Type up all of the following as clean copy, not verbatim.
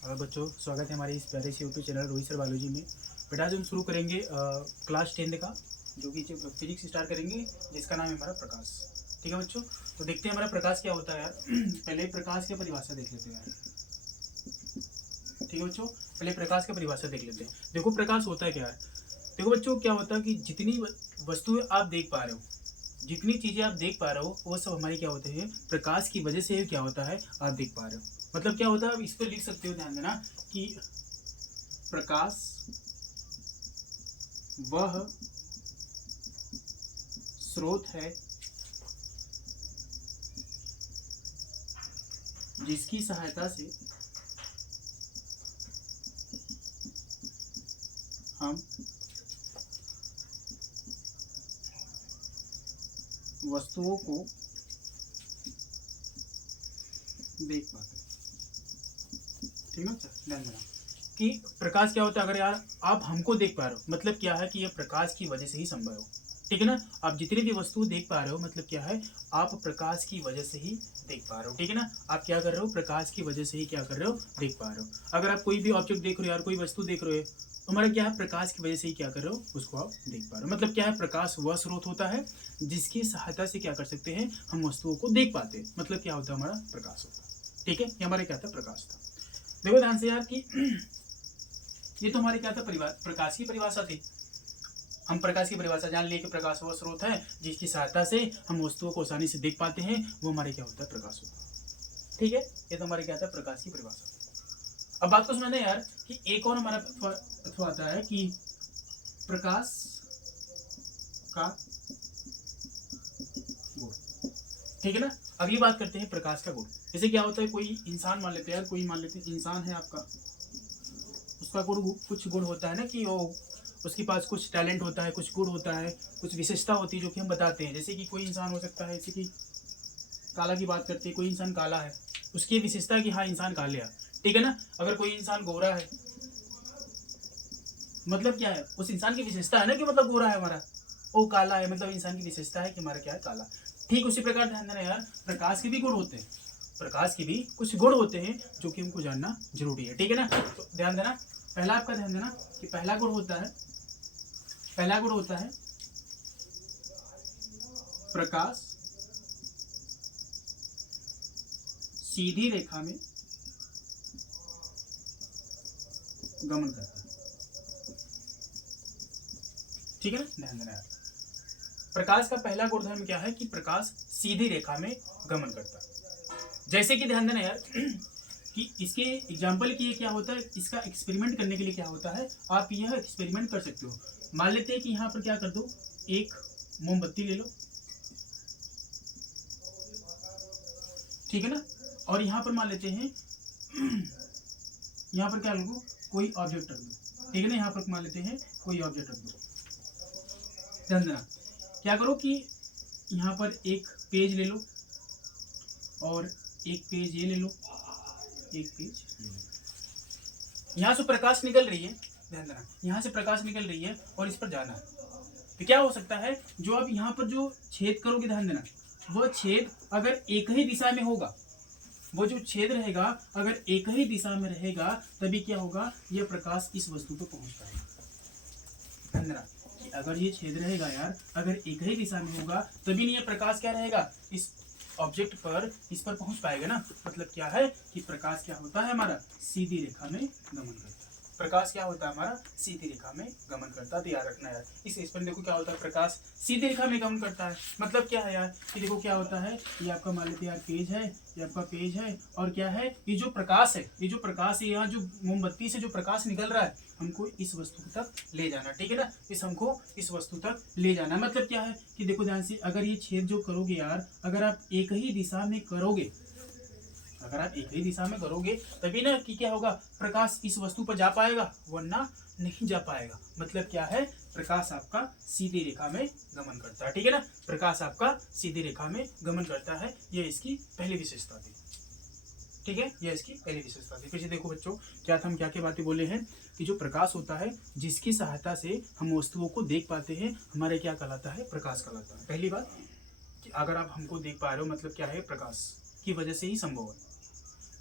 और बच्चों स्वागत है हमारे इस प्यारे से YouTube channel Rohit sir biology में। बेटा आज हम शुरू करेंगे क्लास 10 का, जो कि फिजिक्स स्टार्ट करेंगे, जिसका नाम है हमारा प्रकाश। ठीक है बच्चों, तो देखते हैं हमारा प्रकाश क्या होता है यार। पहले प्रकाश की परिभाषा देख लेते हैं यार। ठीक है बच्चों, पहले प्रकाश की परिभाषा देख लेते हैं। देखो प्रकाश होता है क्या यार। देखो बच्चों क्या होता है कि जितनी वस्तुएं आप देख पा रहे हो, जितनी चीजें आप देख पा रहे हो, वो सब हमारे क्या होते हैं, प्रकाश की वजह से ही क्या होता है आप देख पा रहे हो। मतलब क्या होता है, आप इसको लिख सकते हो, ध्यान देना कि प्रकाश वह स्रोत है जिसकी सहायता से हम वस्तुओं को देख पाते हैं। ठीक है, ध्यान देना कि प्रकाश क्या होता है। अगर यार आप हमको देख पा रहे हो, मतलब क्या है कि यह प्रकाश की वजह से ही संभव हो। ठीक है ना, आप जितनी भी वस्तु देख पा रहे हो, मतलब क्या है, आप प्रकाश की वजह से ही देख पा रहे हो। ठीक है ना, आप क्या कर रहे हो, प्रकाश की वजह से ही क्या कर रहे हो, देख पा रहे हो। अगर आप कोई भी ऑब्जेक्ट देख रहे हो यार, कोई वस्तु देख रहे हो, तो हमारा क्या है, प्रकाश की वजह से ही क्या कर रहे हो, उसको आप देख पा रहे हो। मतलब क्या है, प्रकाश वह स्रोत होता है जिसकी सहायता से क्या कर सकते हैं, हम वस्तुओं को देख पाते हैं। मतलब क्या होता है, हमारा प्रकाश होता है। ठीक है, ये हमारा क्या था, प्रकाश था। देखो ध्यान से यार कि ये तो हमारे क्या था, प्रकाश की परिभाषा थी। हम प्रकाश की परिभाषा जान लिए कि प्रकाश वह स्रोत है जिसकी सहायता से हम वस्तुओं को आसानी से देख पाते हैं, वो हमारे क्या होता है, प्रकाश होता है। ठीक है, ये तो हमारे क्या था, प्रकाश की परिभाषा। अब बात को समझना यार कि एक और हमारा तत्व आता है कि प्रकाश का गुण। ठीक है ना, अगली बात करते हैं प्रकाश का गुण। जैसे क्या होता है, कोई इंसान मान लेते हैं यार, कोई मान लेते हैं इंसान है आपका, उसका गुण कुछ गुण होता है ना कि वो, उसके पास कुछ टैलेंट होता है, कुछ गुण होता है, कुछ विशेषता होती है जो कि हम बताते हैं। जैसे कि कोई इंसान हो सकता है, जैसे कि काला की बात करते हैं, कोई इंसान काला है, उसकी विशेषता है कि हाँ इंसान काले है। ठीक है ना, अगर कोई इंसान गोरा है, मतलब क्या है, उस इंसान की विशेषता है ना कि मतलब गोरा है हमारा, वो काला है, मतलब इंसान की विशेषता है कि हमारा क्या है, काला। ठीक उसी प्रकार ध्यान देना यार, प्रकाश के भी गुण होते हैं, प्रकाश के भी कुछ गुण होते हैं जो कि हमको जानना जरूरी है। ठीक है ना, तो ध्यान देना, पहला आपका ध्यान देना कि पहला गुण होता है, पहला गुण होता है प्रकाश सीधी रेखा में गमन करता है। ठीक है ना, ध्यान देना यार, प्रकाश का पहला गुणधर्म क्या है कि प्रकाश सीधी रेखा में गमन करता है। जैसे कि ध्यान देना यार कि इसके एग्जाम्पल के लिए क्या होता है, इसका एक्सपेरिमेंट करने के लिए क्या होता है, आप यह एक्सपेरिमेंट कर सकते हो। मान लेते हैं कि यहाँ पर क्या कर दो, एक मोमबत्ती ले लो, ठीक है ना, और यहाँ पर मान लेते हैं यहाँ पर क्या लगो, कोई ऑब्जेक्ट रख दो। ठीक है ना, यहाँ पर मान लेते हैं कोई ऑब्जेक्ट रख दो। ध्यान देना, क्या करो कि यहाँ पर एक पेज ले लो, और एक पेज ये ले लो, एक पेज ये ले लो। यहाँ से प्रकाश निकल रही है, ध्यान देना, यहाँ से प्रकाश निकल रही है और इस पर जाना है। तो क्या हो सकता है, जो आप यहाँ पर जो छेद करोगे, ध्यान देना, वो छेद अगर एक ही दिशा में होगा, वो जो छेद रहेगा अगर एक ही दिशा में रहेगा, तभी क्या होगा, यह प्रकाश इस वस्तु पर पहुंच पाएगा। ध्यान देना कि अगर ये छेद रहेगा यार, अगर एक ही दिशा में होगा, तभी नहीं ये प्रकाश क्या रहेगा, इस ऑब्जेक्ट पर, इस पर पहुंच पाएगा ना। मतलब क्या है कि प्रकाश क्या होता है, हमारा सीधी रेखा में गमन करता है। प्रकाश क्या होता है, हमारा सीधी रेखा में गमन करता है। तो याद रखना यार, इस पर देखो क्या होता है, प्रकाश सीधी रेखा में गमन करता है। मतलब क्या है यार कि देखो क्या होता है, ये आपका मान लेते यार पेज है, ये आपका पेज है, और क्या है, ये जो प्रकाश है, ये जो प्रकाश है, यहाँ जो मोमबत्ती से जो प्रकाश निकल रहा है, हमको इस वस्तु तक ले जाना। ठीक है ना, हमको इस वस्तु तक ले जाना। मतलब क्या है कि देखो ध्यान से, अगर ये छेद जो करोगे यार, अगर आप एक ही दिशा में करोगे, अगर आप एक ही दिशा में करोगे, तभी ना कि क्या होगा, प्रकाश इस वस्तु पर जा पाएगा, वरना नहीं जा पाएगा। मतलब क्या है, प्रकाश आपका सीधी रेखा में गमन करता है। ठीक है ना, प्रकाश आपका सीधी रेखा में गमन करता है, यह इसकी पहली विशेषता थी। ठीक है, यह इसकी पहली विशेषता थी। फिर से देखो बच्चों, क्या हम क्या क्या बातें बोले हैं कि जो प्रकाश होता है जिसकी सहायता से हम वस्तुओं को देख पाते हैं, हमारे क्या कहलाता है, प्रकाश कहलाता है। पहली बात कि अगर आप हमको देख पा रहे हो, मतलब क्या है, प्रकाश की वजह से ही संभव है।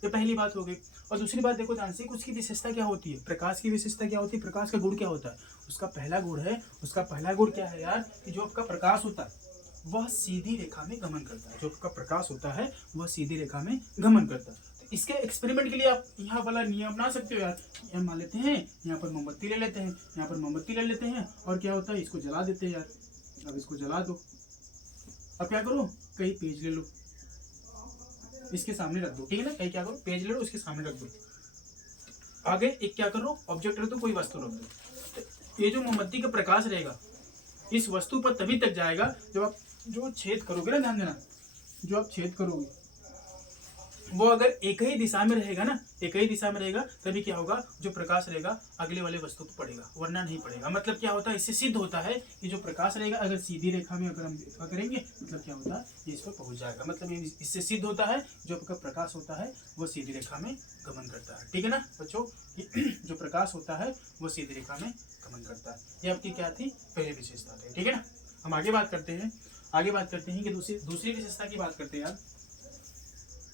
ये पहली बात हो गई। और दूसरी बात देखो ध्यान से, उसकी विशेषता क्या होती है, प्रकाश की विशेषता क्या होती है, प्रकाश का गुण क्या होता है, उसका पहला गुण क्या है यार, कि जो आपका प्रकाश होता है वह सीधी रेखा में गमन करता है, जो आपका प्रकाश होता है वह सीधी रेखा में गमन करता है। तो इसके एक्सपेरिमेंट के लिए आप यहाँ वाला नियम बना सकते हो यार, हम मान लेते हैं यहाँ पर मोमबत्ती ले लेते हैं, यहाँ पर मोमबत्ती ले लेते हैं, और क्या होता है, इसको जला देते हैं यार। अब इसको जला दो, अब क्या करो, कहीं पेज ले लो, इसके सामने रख दो, ठीक है ना, कहीं क्या करो, पेज ले लो, इसके सामने रख दो। आगे एक क्या करो, ऑब्जेक्ट रख दो, कोई वस्तु रख दो। तो ये जो मोमबत्ती का प्रकाश रहेगा इस वस्तु पर तभी तक जाएगा जब आप जो छेद करोगे ना, ध्यान देना, जो आप छेद करोगे वो अगर एक ही दिशा में रहेगा ना, एक ही दिशा में रहेगा, तभी क्या होगा, जो प्रकाश रहेगा अगले वाले वस्तु पर पड़ेगा, वरना नहीं पड़ेगा। मतलब क्या होता है, इससे सिद्ध होता है कि जो प्रकाश रहेगा अगर सीधी रेखा में अगर हम रेखा करेंगे, मतलब क्या होता है, ये इस पर पहुंच जाएगा। मतलब इससे सिद्ध होता है जो आपका प्रकाश होता है वो सीधी रेखा में गमन करता है, ठीक है ना बच्चों। जो प्रकाश होता है वो सीधी रेखा में गमन करता है। ये आपकी क्या थी, पहली विशेषता थी, ठीक है ना। हम आगे बात करते हैं कि दूसरी विशेषता की बात करते हैं यार,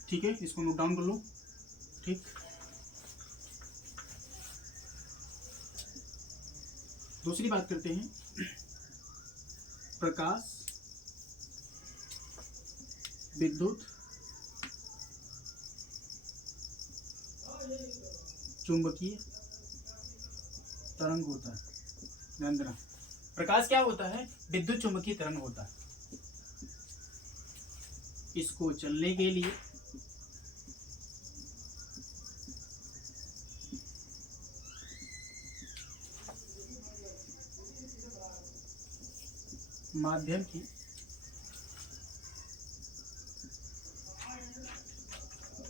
ठीक है, इसको नोट डाउन कर लो, ठीक। दूसरी बात करते हैं, प्रकाश विद्युत चुंबकीय तरंग होता है। ध्यान देना, प्रकाश क्या होता है, विद्युत चुंबकीय तरंग होता है। इसको चलने के लिए माध्यम की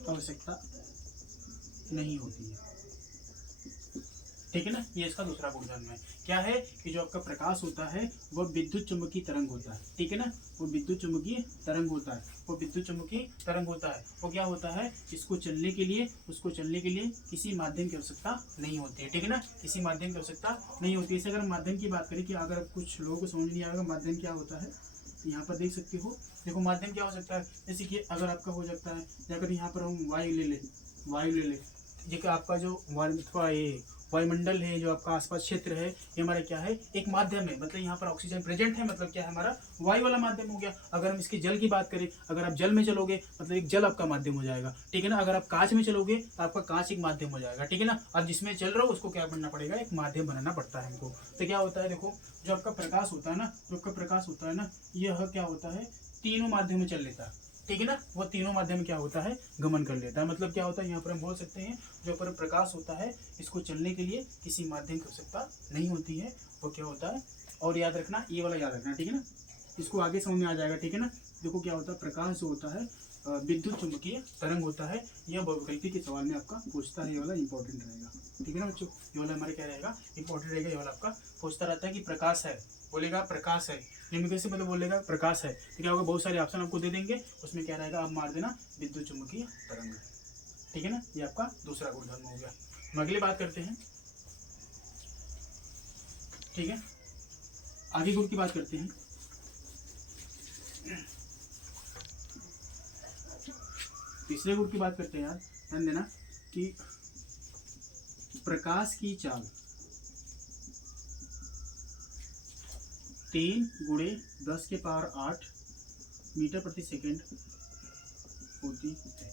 आवश्यकता नहीं होती है, ठीक है ना। ये इसका दूसरा गुणधर्म है, क्या है कि जो आपका प्रकाश होता है वह विद्युत चुंबकीय तरंग होता है, ठीक है ना। वो विद्युत चुंबकीय तरंग होता है, वो क्या होता है, इसको चलने के लिए किसी माध्यम की आवश्यकता नहीं होती है, ठीक है ना, किसी माध्यम की आवश्यकता नहीं होती है। इसे अगर हम माध्यम की बात करें, कि अगर कुछ लोगों को समझ नहीं आएगा माध्यम क्या होता है, यहाँ पर देख सकते हो, देखो माध्यम क्या हो सकता है, जैसे कि अगर आपका हो जाता है, अगर यहाँ पर हम वायु ले ले, देखिए आपका जो वायुमंडल है, जो आपका आसपास क्षेत्र है, ये हमारा क्या है, एक माध्यम है। मतलब यहाँ पर ऑक्सीजन प्रेजेंट है, मतलब क्या है, हमारा वायु वाला माध्यम हो गया। अगर हम इसकी जल की बात करें, अगर आप जल में चलोगे मतलब एक जल आपका माध्यम हो जाएगा, ठीक है ना। अगर आप कांच में चलोगे तो आपका कांच एक माध्यम हो जाएगा, ठीक है ना। अब जिसमें चल रहा हो उसको क्या बनना पड़ेगा, एक माध्यम बनाना पड़ता है हमको। तो क्या होता है, देखो जो आपका प्रकाश होता है ना, यह क्या होता है, तीनों माध्यम में चल लेता है, ठीक है ना। वो तीनों माध्यम क्या होता है, गमन कर लेता है। मतलब क्या होता है, यहाँ पर हम बोल सकते हैं जो पर प्रकाश होता है इसको चलने के लिए किसी माध्यम की आवश्यकता नहीं होती है, वो क्या होता है। और याद रखना, ये वाला याद रखना, ठीक है ना, इसको आगे समझ में आ जाएगा, ठीक है ना। देखो क्या होता है, प्रकाश जो होता है विद्युत चुंबकीय तरंग होता है। यह बहुविकल्पी के सवाल में आपका पूछता है, ये वाला इंपॉर्टेंट रहेगा, ठीक है ना बच्चों। ये वाला हमारे क्या रहेगा, इंपॉर्टेंट रहेगा। ये वाला आपका पूछता रहता है कि प्रकाश है, बोलेगा प्रकाश है, निम्न से मतलब बोलेगा प्रकाश है, तो क्या होगा, बहुत सारे ऑप्शन आपको दे देंगे, उसमें क्या रहेगा, आप मार देना विद्युत चुंबकीय तरंग, ठीक है ना। ये आपका दूसरा गुणधर्म हो गया। हम अगली बात करते हैं, ठीक है, आगे गुण की बात करते हैं। तीसरे गुण की बात करते हैं यार, ध्यान देना कि प्रकाश की चाल 3 × 10⁸ मीटर प्रति सेकेंड होती है।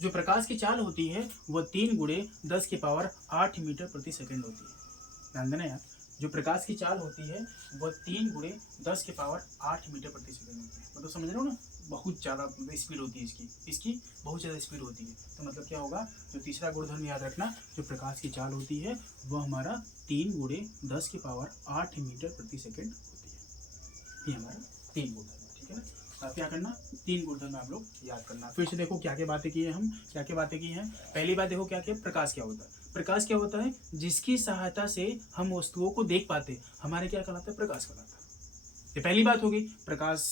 जो प्रकाश की चाल होती है वह 3 × 10⁸ मीटर प्रति सेकेंड होती है। ध्यान देना यार, जो प्रकाश की चाल होती है वह 3 × 10⁸ मीटर प्रति सेकेंड होती है। मतलब समझ रहे हो ना, बहुत ज़्यादा स्पीड होती है इसकी बहुत ज़्यादा स्पीड होती है। तो मतलब क्या होगा, जो तीसरा गुणधर्म याद रखना, जो प्रकाश की चाल होती है वह हमारा 3 × 10⁸ मीटर प्रति सेकेंड होती है। ये हमारा 3 गुणधर्म, ठीक है ना। आप क्या करना, 3 गुणधर्म आप लोग याद करना। फिर से देखो क्या क्या बातें की हैं। पहली बात देखो क्या प्रकाश क्या होता है। प्रकाश क्या होता है, जिसकी सहायता से हम वस्तुओं को देख पाते, हमारे क्या कहलाता है, प्रकाश कहलाता है। ये पहली बात हो गई, प्रकाश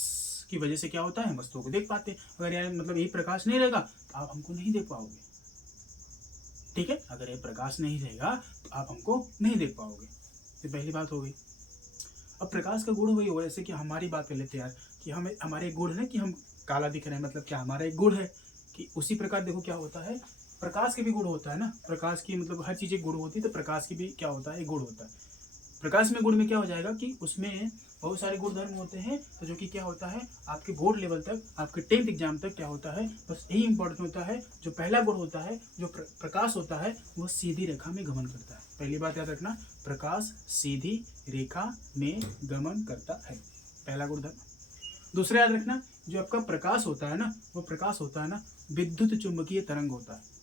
की वजह से क्या होता है, हम वस्तुओं को देख पाते। अगर यार मतलब यही प्रकाश नहीं रहेगा तो आप हमको नहीं देख पाओगे, ठीक है। अगर ये प्रकाश नहीं रहेगा तो आप हमको नहीं देख पाओगे, ये पहली बात हो गई। अब प्रकाश का गुण वही हो, जैसे कि हमारी बात कर लेते हैं यार, कि हमें हमारे गुण है कि हम काला दिख रहे हैं। मतलब क्या हमारा एक गुण है कि उसी प्रकार देखो क्या होता है, प्रकाश के भी गुण होता है ना, प्रकाश की मतलब हर चीज़ एक गुण होती है, तो प्रकाश की भी क्या होता है, एक गुण होता है। प्रकाश में गुण में क्या हो जाएगा कि उसमें बहुत सारे गुण धर्म होते हैं, तो जो कि क्या होता है आपके बोर्ड लेवल तक, आपके 10th एग्जाम तक क्या होता है, बस यही इंपॉर्टेंट होता है। जो पहला गुण होता है, जो प्रकाश होता है, वो सीधी रेखा में गमन करता है। पहली बात याद रखना, प्रकाश सीधी रेखा में गमन करता है, पहला गुण धर्म। दूसरा याद रखना, जो आपका प्रकाश होता है ना, वो प्रकाश होता है ना विद्युत चुंबकीय तरंग होता है।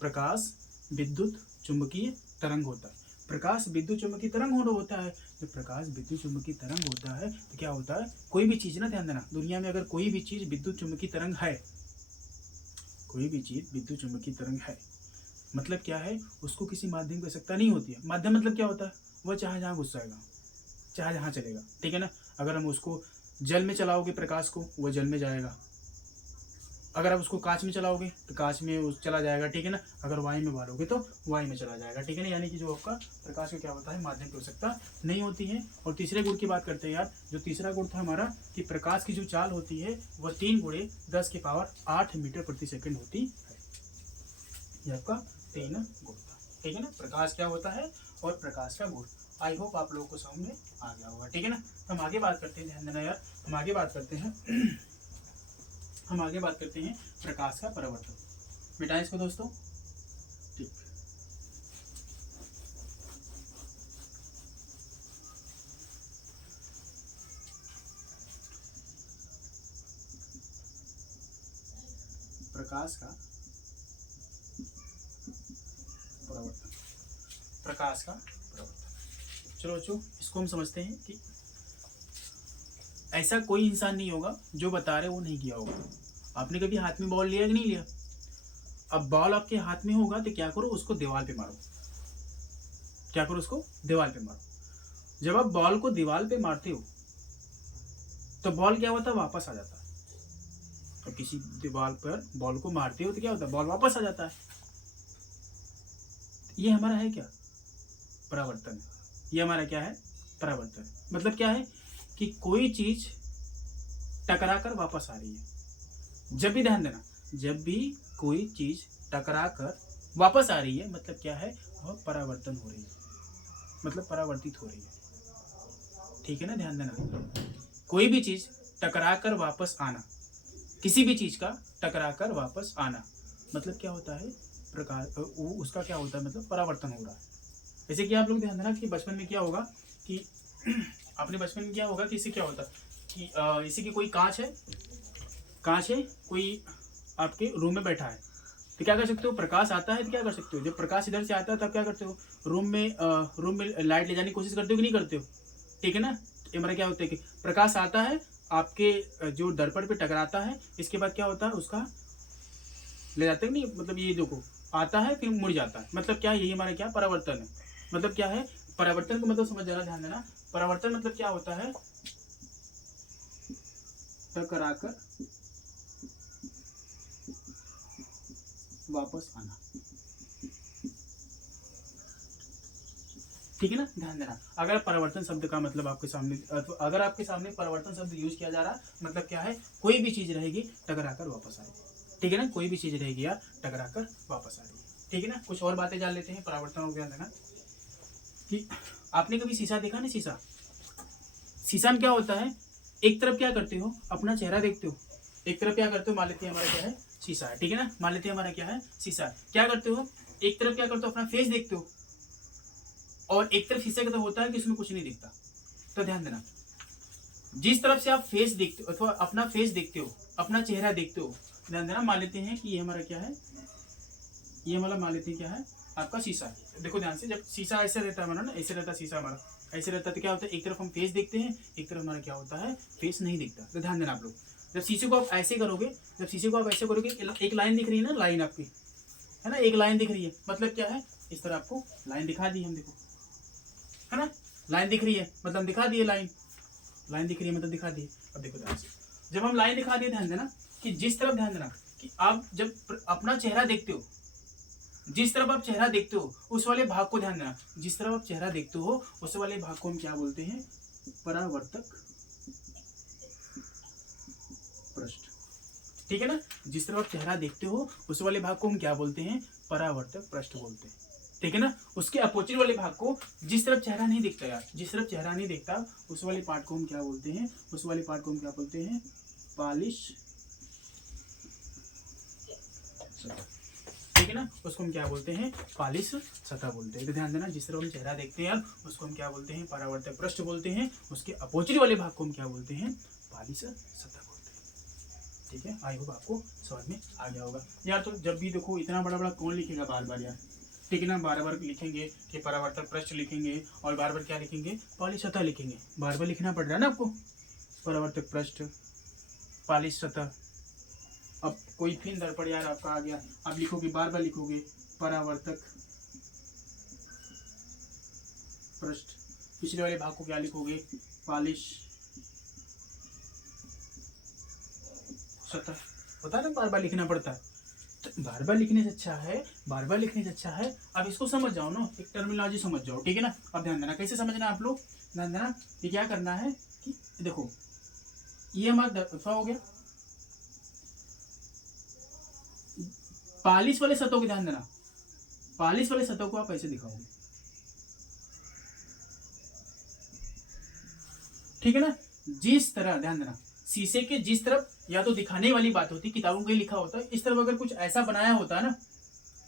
प्रकाश विद्युत चुंबकीय तरंग होता है। प्रकाश विद्युत चुंबकीय तरंग होता है। जब प्रकाश विद्युत चुंबकीय तरंग होता है तो क्या होता है, कोई भी चीज ना, ध्यान देना, दुनिया में अगर कोई भी चीज विद्युत चुंबकीय तरंग है, कोई भी चीज विद्युत चुंबकीय तरंग है, मतलब क्या है, उसको किसी माध्यम की आवश्यकता नहीं होती है। माध्यम मतलब क्या होता है, वह चाहे जहाँ घुस जाएगा, चाहे जहाँ चलेगा, ठीक है ना। अगर हम उसको जल में चलाओगे प्रकाश को, वह जल में जाएगा। अगर आप उसको कांच में चलाओगे तो कांच में वो चला जाएगा, ठीक है ना। अगर वायु में मारोगे तो वायु में चला जाएगा, ठीक है ना। यानी कि जो आपका प्रकाश का क्या होता है, माध्यम की आवश्यकता नहीं होती है। और तीसरे गुण की बात करते हैं यार, जो तीसरा गुण था हमारा कि प्रकाश की जो चाल होती है वह 3 × 10⁸ मीटर प्रति सेकंड होती है। यह आपका 3 गुण था, ठीक है ना। प्रकाश क्या होता है और प्रकाश का गुण, आई होप आप लोगों को समझ में आ गया होगा, ठीक है ना। हम आगे बात करते हैं, ध्यान देना यार, हम आगे बात करते हैं हम आगे बात करते हैं प्रकाश का परावर्तन। मिटाएं इसको दोस्तों, ठीक। प्रकाश का परावर्तन, प्रकाश का परावर्तन। चलो बच्चों, इसको हम समझते हैं कि ऐसा कोई इंसान नहीं होगा जो बता रहे वो नहीं किया होगा। आपने कभी हाथ में बॉल लिया कि नहीं लिया? अब बॉल आपके हाथ में होगा तो क्या करो, उसको दीवार पे मारो। क्या करो, उसको दीवार पे मारो। जब आप बॉल को दीवार पे मारते हो तो बॉल क्या होता है, वापस आ जाता है। तो किसी दीवार पर बॉल को मारते हो तो क्या होता है, बॉल वापस आ जाता है। ये हमारा है क्या, परावर्तन। ये हमारा क्या है, परावर्तन। मतलब क्या है कि कोई चीज टकरा कर वापस आ रही है। जब भी ध्यान देना, जब भी कोई चीज टकरा कर वापस आ रही है, मतलब क्या है, वह परावर्तन हो रही है, मतलब परावर्तित हो रही है, ठीक है ना। ध्यान देना, कोई भी चीज टकरा कर वापस आना, किसी भी चीज का टकरा कर वापस आना, मतलब क्या होता है, प्रकाश, उसका क्या होता है, मतलब परावर्तन हो रहा है। जैसे कि आप लोग ध्यान देना कि बचपन में क्या होगा कि आपने बचपन में क्या होगा कि इससे क्या होता कि इसी की कोई कांच है, कांच है, कोई आपके रूम में बैठा है, तो क्या कर सकते हो, प्रकाश आता है तो क्या कर सकते हो, जब प्रकाश इधर से आता है तब क्या करते हो, रूम में लाइट ले जाने की कोशिश करते हो कि नहीं करते हो, ठीक है ना। ये हमारा क्या होता है कि प्रकाश आता है, आपके जो दर्पण पे टकराता है, इसके बाद क्या होता है, उसका ले जाते हैं नहीं, मतलब ये देखो आता है फिर मुड़ जाता है, मतलब क्या है, यही हमारा क्या परावर्तन है। मतलब क्या है, परावर्तन को मतलब समझ जाना, ध्यान देना। परावर्तन मतलब क्या होता है, टकराकर वापस आना, ठीक है ना। ध्यान देना, अगर परावर्तन शब्द का मतलब आपके सामने, अगर आपके सामने परावर्तन शब्द यूज किया जा रहा, मतलब क्या है, कोई भी चीज रहेगी टकराकर वापस आएगी, ठीक है ना। कोई भी चीज रहेगी यार टकराकर वापस आ रही है, ठीक है ना। कुछ और बातें जान लेते हैं परावर्तन हो गया देना कि आपने कभी शीशा देखा ना, शीशा, शीशा में क्या होता है, एक तरफ क्या करते हो, अपना चेहरा देखते हो, एक तरफ क्या करते हो, मान लेते हैं हमारा क्या है, शीशा है, ठीक है ना। मान लेते हैं हमारा क्या है, शीशा है। क्या करते हो, एक तरफ क्या करते हो, अपना फेस देखते हो, और एक तरफ शीशे का तो होता है कि उसमें कुछ नहीं दिखता। तो ध्यान देना, जिस तरफ से आप फेस देखते हो अथवा अपना फेस देखते हो, अपना चेहरा देखते हो, ध्यान देना, मान लेते हैं कि ये हमारा क्या है, ये हमारा मान लेते हैं क्या है, आपका शीशा है। देखो ध्यान से, जब शीशा ऐसे रहता है हमारा ना, ऐसे रहता है शीशा हमारा, ऐसे रहता है, तो क्या होता है, एक तरफ हम फेस देखते हैं, एक तरफ हमारा क्या होता है, फेस नहीं दिखता। तो ध्यान देना आप लोग, जब शीशे को आप ऐसे करोगे, जब शीशे को आप ऐसे करोगे, एक लाइन दिख रही है ना, लाइन आपकी है ना, एक लाइन दिख रही है, मतलब क्या है, इस तरह आपको लाइन दिखा दी हम, देखो है ना, लाइन दिख रही है मतलब दिखा दिए, लाइन लाइन दिख रही है मतलब दिखा दिए। अब देखो ध्यान से, जब हम लाइन दिखा दिए, ध्यान देना कि जिस तरफ, ध्यान देना कि आप जब अपना चेहरा देखते हो, जिस तरफ आप चेहरा देखते हो उस वाले भाग को, ध्यान देना, जिस तरफ आप चेहरा देखते हो उस वाले भाग को हम क्या बोलते हैं, परावर्तक पृष्ठ, ठीक है ना। जिस तरफ आप चेहरा देखते हो उस वाले भाग को हम क्या बोलते हैं, परावर्तक पृष्ठ बोलते हैं, ठीक है ना। उसके अपोजिट वाले भाग को, जिस तरफ चेहरा नहीं दिखता यार, जिस तरफ चेहरा नहीं दिखता उस वाले पार्ट को हम क्या बोलते हैं, उस वाले पार्ट को हम क्या बोलते हैं, पालिश, ठीक है ना, उसको हम क्या बोलते हैं, पालिश सतह बोलते हैं। तो ध्यान देना, जिस तरह हम चेहरा देखते हैं यार उसको हम क्या बोलते हैं, परावर्तक पृष्ठ बोलते हैं, उसके अपोजिट वाले भाग को हम क्या बोलते हैं, पालिश सतह बोलते हैं। ठीक है, आई होप आपको समझ में आ गया होगा यार। तो जब भी देखो इतना बड़ा बड़ा कौन लिखेगा बार बार यार, ठीक है ना, बार बार लिखेंगे कि परावर्तक पृष्ठ लिखेंगे और बार बार क्या लिखेंगे, पालिश सतह लिखेंगे, बार बार लिखना पड़ रहा है ना आपको, परावर्तक पृष्ठ, पालिश सतह। अब कोई फिर दर्पण यार आपका आ गया, आप लिखोगे, बार बार लिखोगे परावर्तक पृष्ठ, पिछले वाले भाग को क्या लिखोगे, पालिश सतह। होता है ना, बार बार लिखना पड़ता है। तो बार बार लिखने से अच्छा है, बार बार लिखने से अच्छा है अब इसको समझ जाओ ना, एक टर्मिनोलॉजी समझ जाओ, ठीक है ना। अब ध्यान देना, कैसे समझना आप लोग, ध्यान देना, ये क्या करना है कि देखो ये हमारा दफा हो गया, पालिश वाले सतहों को ध्यान देना, पालिश वाले सतहों को आप ऐसे दिखाओगे, ठीक है ना। जिस तरह, ध्यान देना, शीशे के जिस तरफ या तो दिखाने वाली बात होती है, किताबों में लिखा होता है, इस तरफ अगर कुछ ऐसा बनाया होता है ना,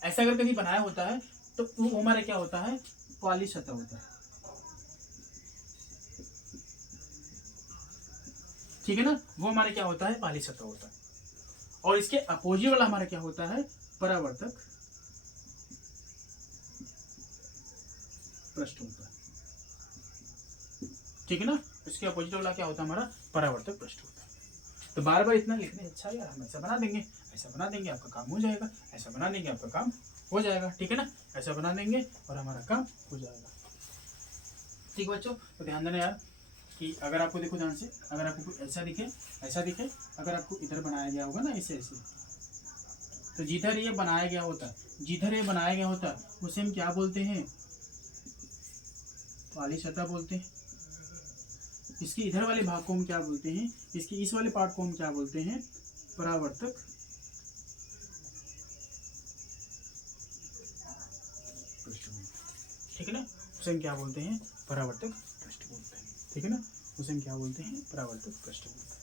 ऐसा अगर कभी बनाया होता है तो वो हमारा क्या होता है, पालिश सतह होता है, ठीक है ना, वो हमारा क्या होता है, पालिश सतह होता है। और इसके अपोजिट वाला हमारा क्या होता है, परावर्तक पृष्ठ होता है, ठीक है ना। इसके अपोजिट वाला क्या होता है, हमारा परावर्तक पृष्ठ होता है। तो बार बार इतना लिखने अच्छा यार, हम ऐसा बना देंगे, ऐसा बना देंगे, आपका काम हो जाएगा, ऐसा बना देंगे, आपका काम हो जाएगा, ठीक है ना, ऐसा बना देंगे और हमारा काम हो जाएगा। ठीक बच्चों, तो ध्यान देना यार कि अगर आपको देखो ध्यान से, अगर आपको ऐसा दिखे, ऐसा दिखे, अगर आपको इधर बनाया गया होगा ना ऐसे ऐसे, तो जिधर ये बनाया गया होता, जिधर ये बनाया गया होता उसे हम क्या बोलते हैं, पालिश सतह बोलते हैं। इसके इधर वाले भाग को हम क्या बोलते हैं, इसके इस वाले पार्ट को हम क्या बोलते हैं, परावर्तक पृष्ठ, ठीक है ना, उसे हम क्या बोलते हैं, परावर्तक पृष्ठ बोलते हैं, ठीक है ना, उसे हम क्या बोलते हैं, परावर्तक पृष्ठ बोलते हैं।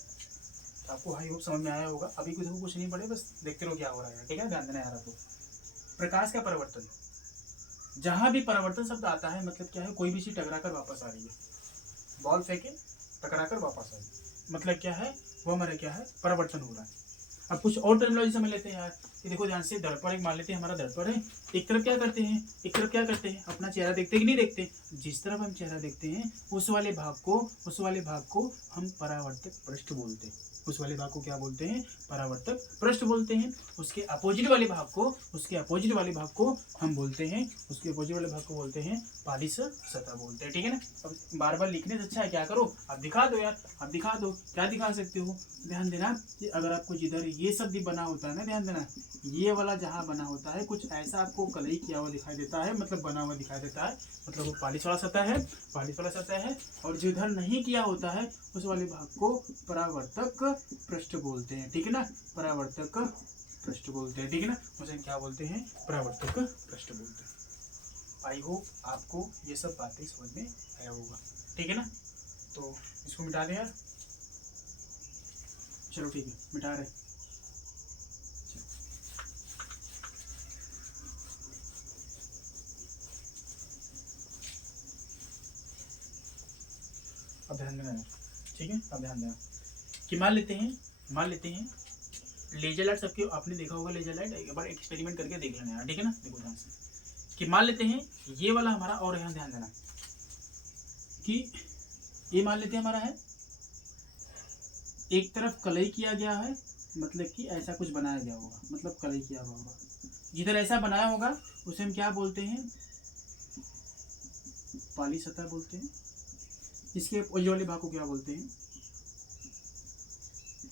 तो आपको हाई होप समझ में आया होगा। अभी कुछ नहीं पड़े, बस देखते रहो क्या हो रहा है, ठीक है, ध्यान देना यार। आपको प्रकाश का परिवर्तन, जहां भी परिवर्तन शब्द आता है मतलब क्या है, कोई भी चीज टकरा कर वापस आ रही है, बॉल फेंके टकरा कर वापस आई, मतलब क्या है, वो हमारा क्या है, परिवर्तन हो रहा है। अब कुछ और टर्मिनोलॉजी समझ लेते हैं यार। ये देखो ध्यान से, दर्पण एक मान लेते हैं, हमारा दर्पण है, एक तरफ क्या करते हैं, एक तरफ क्या करते हैं, अपना चेहरा देखते कि नहीं देखते, जिस तरफ हम चेहरा देखते हैं उस वाले भाग को हम परावर्तक पृष्ठ बोलते हैं, उस वाले भाग को क्या बोलते हैं, परावर्तक पृष्ठ बोलते हैं। उसके अपोजिट वाले भाग को, हम बोलते हैं, उसके अपोजिट वाले भाग को बोलते हैं पालिश सतह बोलते हैं, ठीक है ना। अब बार बार लिखने से अच्छा है क्या करो, आप दिखा दो यार, आप दिखा दो, क्या दिखा सकते हो, ध्यान देना कि अगर आपको जिधर ये शब्द बना होता है ना, ध्यान देना, ये वाला जहाँ बना होता है कुछ ऐसा आपको कलई किया हुआ दिखाई देता है, मतलब बना हुआ दिखाई देता है, मतलब वो पालिश वाला सतह है, पालिश वाला सतह है। और जो इधर नहीं किया होता है उस वाले भाग को परावर्तक पृष्ठ बोलते हैं, ठीक है ना, परावर्तक पृष्ठ बोलते हैं, ठीक है ना, उसे क्या बोलते हैं, परावर्तक पृष्ठ बोलते हैं। आई होप आपको ये सब बातें समझ में आया होगा, ठीक है ना। तो इसको मिटा दें यार, चलो ठीक है, मिटा रहे। अब ध्यान देना, ठीक है, अब ध्यान देना कि मान लेते हैं लेजर लाइट, सबके आपने देखा होगा लेजर लाइट, एक बार एक्सपेरिमेंट करके देख लेना यार, ठीक है ना। देखो ध्यान से कि मान लेते हैं ये वाला हमारा, और यहाँ ध्यान देना कि ये मान लेते हैं हमारा है, एक तरफ कलई किया गया है, मतलब कि ऐसा कुछ बनाया गया होगा, मतलब कलई किया हुआ होगा, जिधर ऐसा बनाया होगा उसे हम क्या बोलते हैं, पालिश सतह बोलते हैं। इसके ये वाले भाग को क्या बोलते हैं,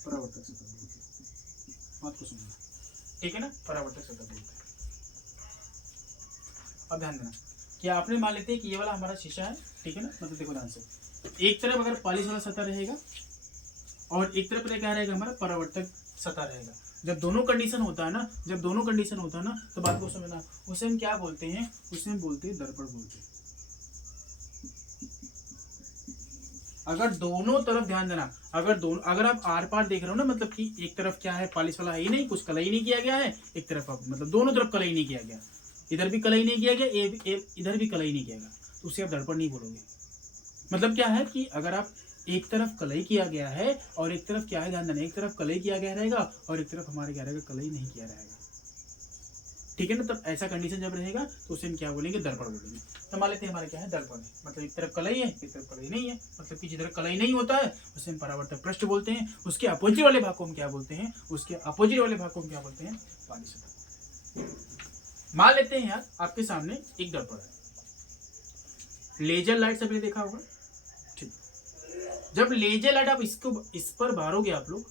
परावर्तक सतह बोलते हैं। बात को सुनना, ठीक है ना, परावर्तक सतह बोलते हैं। अब ध्यान देना कि आपने मान लेते हैं कि ये वाला हमारा शीशा है, ठीक है ना, मतलब देखो ध्यान से, एक तरफ अगर पालिश वाला सतह रहेगा और एक तरफ क्या रहेगा, हमारा परावर्तक सतह रहेगा। जब दोनों कंडीशन होता है ना, तो बात को समझना, उसे हम क्या बोलते हैं, उसे हम बोलते हैं दर्पण बोलते हैं। अगर दोनों तरफ ध्यान देना, अगर आप आर पार देख रहे हो ना, मतलब कि एक तरफ क्या है, पॉलिश वाला है ही नहीं, कुछ कलई नहीं किया गया है, एक तरफ आप मतलब दोनों तरफ कलई नहीं किया गया, इधर भी कलई नहीं किया गया, इधर भी कलई नहीं किया गया, तो उसे आप दर्पण नहीं बोलोगे। मतलब क्या है कि अगर आप एक तरफ कलई किया गया है और एक तरफ क्या है, ध्यान देना, एक तरफ कलई किया गया रहेगा और एक तरफ हमारे क्या रहेगा, कलई नहीं किया रहेगा, ठीक है ना। तब ऐसा कंडीशन जब रहेगा तो उसे हम क्या बोलेंगे, दर्पण बोलेंगे। तो मान लेते हैं हमारा क्या है, दर्पण है, मतलब एक तरफ कलई है, एक तरफ कलई नहीं है, मतलब कि जिधर कलई नहीं होता है उसे हम परावर्तक पृष्ठ बोलते हैं। उसके अपोजिट वाले भाग को हम क्या बोलते हैं, उसके अपोजिट वाले भाग को हम क्या बोलते हैं, पाली सतह। मान लेते हैं यार आपके सामने एक दर्पण है, लेजर लाइट सबने देखा होगा, ठीक। जब लेजर लाइट आप इस पर मारोगे, आप लोग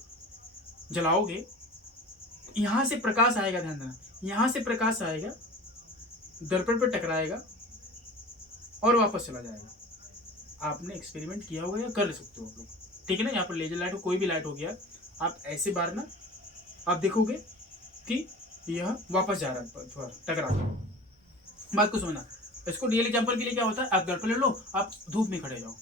जलाओगे, यहां से प्रकाश आएगा, ध्यान देना, यहां से प्रकाश आएगा, दर्पण पर टकराएगा और वापस चला जाएगा। आपने एक्सपेरिमेंट किया होगा या कर सकते हो आप लोग, ठीक है ना। यहाँ पर लेजर लाइट हो, कोई भी लाइट हो गया, आप ऐसे मारना, आप देखोगे कि यह वापस जा रहा है, थोड़ा टकरा के। बात को समझना, इसको रियल एग्जाम्पल के लिए क्या होता है, आप दर्पण ले लो, आप धूप में खड़े जाओ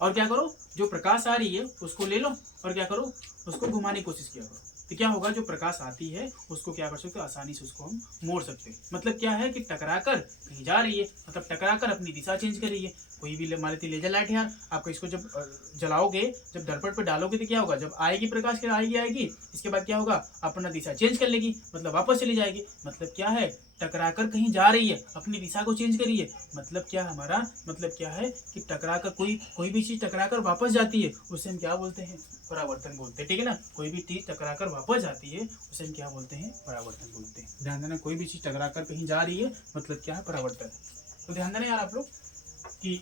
और क्या करो, जो प्रकाश आ रही है उसको ले लो और क्या करो, उसको घुमाने की कोशिश किया करो। तो क्या होगा, जो प्रकाश आती है उसको क्या कर सकते हो, आसानी से उसको हम मोड़ सकते हैं। मतलब क्या है कि टकराकर कहीं जा रही है, मतलब टकराकर अपनी दिशा चेंज कर रही है। कोई भी मान लेते लेजर लाइट है यार, आपको इसको जब जलाओगे, जब दर्पण पर डालोगे तो क्या होगा, जब आएगी प्रकाश के आएगी, इसके बाद क्या होगा, अपना दिशा चेंज कर लेगी, मतलब वापस चली जाएगी। मतलब क्या है, टकराकर कहीं जा रही है, अपनी दिशा को चेंज कर रही है। मतलब क्या हमारा मतलब क्या है कि टकराकर कोई भी चीज टकराकर वापस जाती है, उसे हम क्या बोलते हैं, परावर्तन बोलते हैं, ठीक है ना। कोई भी चीज टकराकर वापस जाती है उसे हम क्या बोलते हैं, परावर्तन बोलते हैं। ध्यान देना, कोई भी चीज टकराकर कहीं जा रही है मतलब क्या है, परावर्तन। तो ध्यान देना यार आप लोग कि